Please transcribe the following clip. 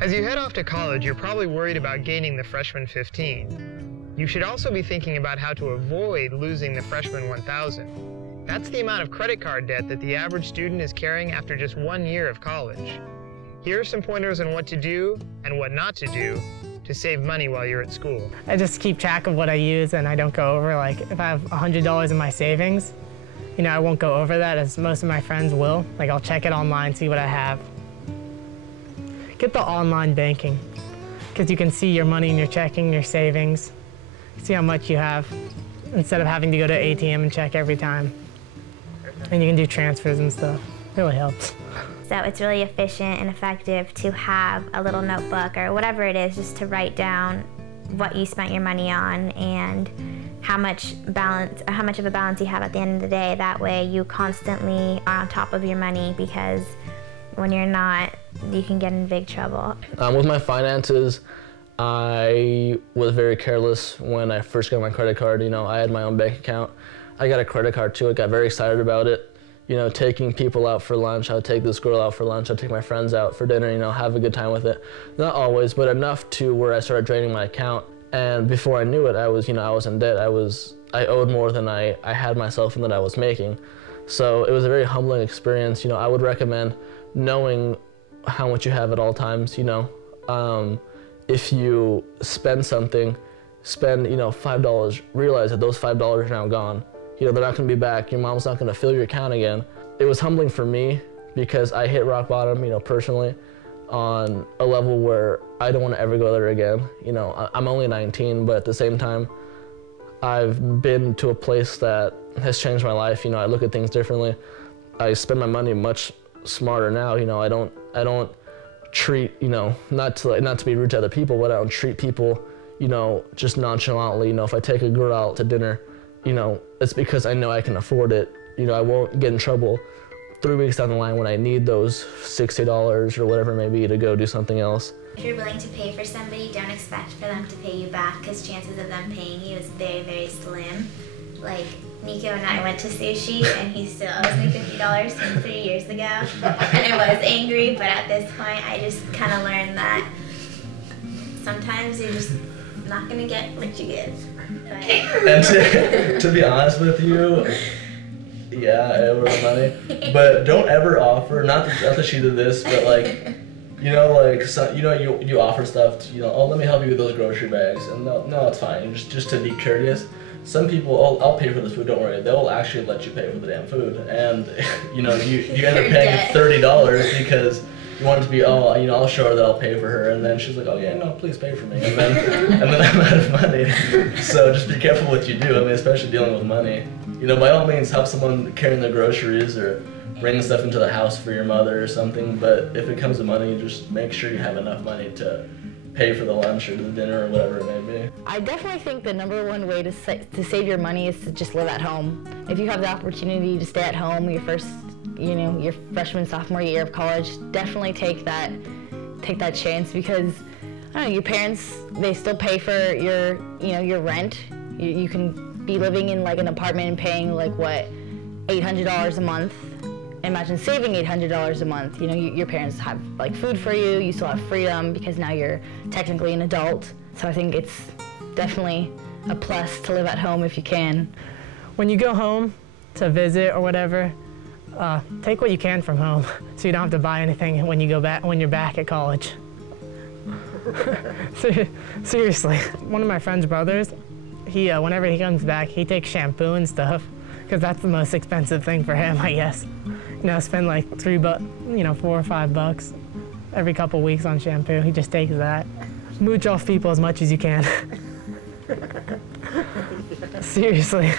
As you head off to college, you're probably worried about gaining the freshman 15. You should also be thinking about how to avoid losing the freshman 1,000. That's the amount of credit card debt that the average student is carrying after just 1 year of college. Here are some pointers on what to do and what not to do to save money while you're at school. I just keep track of what I use and I don't go over. Like if I have $100 in my savings, I won't go over that as most of my friends will. Like I'll check it online, see what I have. Get the online banking, because you can see your money in your checking, your savings, see how much you have, instead of having to go to ATM and check every time. And you can do transfers and stuff. It really helps. So it's really efficient and effective to have a little notebook or whatever it is, just to write down what you spent your money on and how much of a balance you have at the end of the day. That way you constantly are on top of your money, because when you're not, you can get in big trouble. With my finances, I was very careless when I first got my credit card. I had my own bank account. I got a credit card too. I got very excited about it. Taking people out for lunch. I would take this girl out for lunch. I'd take my friends out for dinner, have a good time with it. Not always, but enough to where I started draining my account. And before I knew it, I was in debt. I owed more than I had myself and that I was making. So it was a very humbling experience. I would recommend knowing how much you have at all times. If you spend something, spend $5, realize that those $5 are now gone. They're not going to be back. Your mom's not going to fill your account again. It was humbling for me because I hit rock bottom, personally, on a level where I don't want to ever go there again. I'm only 19, but at the same time, I've been to a place that has changed my life. I look at things differently. I spend my money much smarter now. I don't treat, not to be rude to other people, but I don't treat people, just nonchalantly. If I take a girl out to dinner, it's because I know I can afford it. I won't get in trouble 3 weeks down the line when I need those $60 or whatever it may be to go do something else. If you're willing to pay for somebody, don't expect for them to pay you back, because chances of them paying you is very, very slim. Like, Nico and I went to sushi, and he still owes me $50 from 3 years ago. And I was angry, but at this point, I just kind of learned that sometimes you're just not going to get what you give. But And to be honest with you, yeah, I owe her money. But don't ever offer, not that she did this, but you offer stuff to, oh, let me help you with those grocery bags. And no, it's fine, just to be courteous. Some people, I'll pay for this food, don't worry. They'll actually let you pay for the damn food. And, you end up paying $30 because you want it to be, I'll show her that I'll pay for her. And then she's like, oh yeah, no, please pay for me. And then I'm out of money. So just be careful what you do. Especially dealing with money. By all means, help someone carrying their groceries or bringing stuff into the house for your mother or something. But if it comes to money, just make sure you have enough money to pay for the lunch or the dinner or whatever it may be. I definitely think the #1 way to save your money is to just live at home. If you have the opportunity to stay at home your first, your freshman, sophomore year of college, definitely take that chance, because I don't know, your parents, they still pay for your rent. You can be living in like an apartment and paying like what, $800 a month. Imagine saving $800 a month. Your parents have like food for you. You still have freedom because now you're technically an adult. So I think it's definitely a plus to live at home if you can. When you go home to visit or whatever, take what you can from home, so you don't have to buy anything when you're back at college. Seriously, one of my friend's brothers, whenever he comes back, he takes shampoo and stuff, because that's the most expensive thing for him, I guess. Spend like $4 or $5 every couple weeks on shampoo. He just takes that. Mooch off people as much as you can. Seriously.